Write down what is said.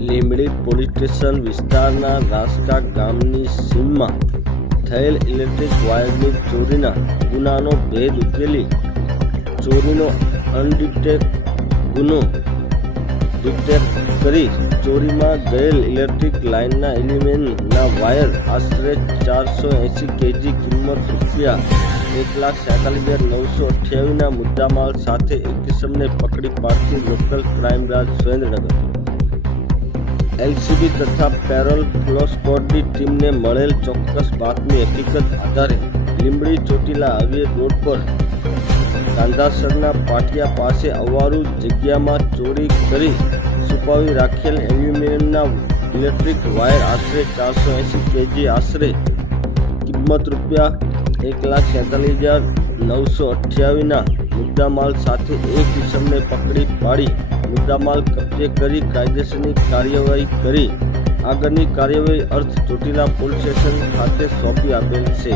Limbdi police station વિસ્તારના રાસકા ગામની સીમમાં થયેલ ઇલેક્ટ્રિક વાયરની ચોરીના ગુનાનો ભેદ ઉકેલી ચોરીનો ગુનો ડિટેક્ટ કરી ચોરીમાં ગયેલ ઇલેક્ટ્રિક લાઇનના એલિમેન્ટના વાયર આશરે 480 kg કિંમત ₹1,47,928ના મુદ્દામાલ સાથે એક કિસમને પકડી પાડતી local crime branch Surendranagar LCB તથા પેરોલ સ્કોડની ટીમને મળેલ ચોક્કસ બાતમી હકીકત આધારે લીંબડી ચોટીલા હાઈવે રોડ પર કાંધાસરના પાટિયા પાસે અવારું જગ્યામાં ચોરી કરી છુપાવી રાખેલ એલ્યુમિનિયમના ઇલેક્ટ્રિક વાયર આશરે 480 kg આશરે કિંમત ₹1,47,928ના મુદ્દામાલ સાથે એક કિસમને પકડી પાડી મુદ્દામાલ કબજે કરી કાયદેસરની કાર્યવાહી કરી આગળની કાર્યવાહી અર્થ ચોટીલા પોલીસ સ્ટેશન ખાતે સોંપી આપેલ છે।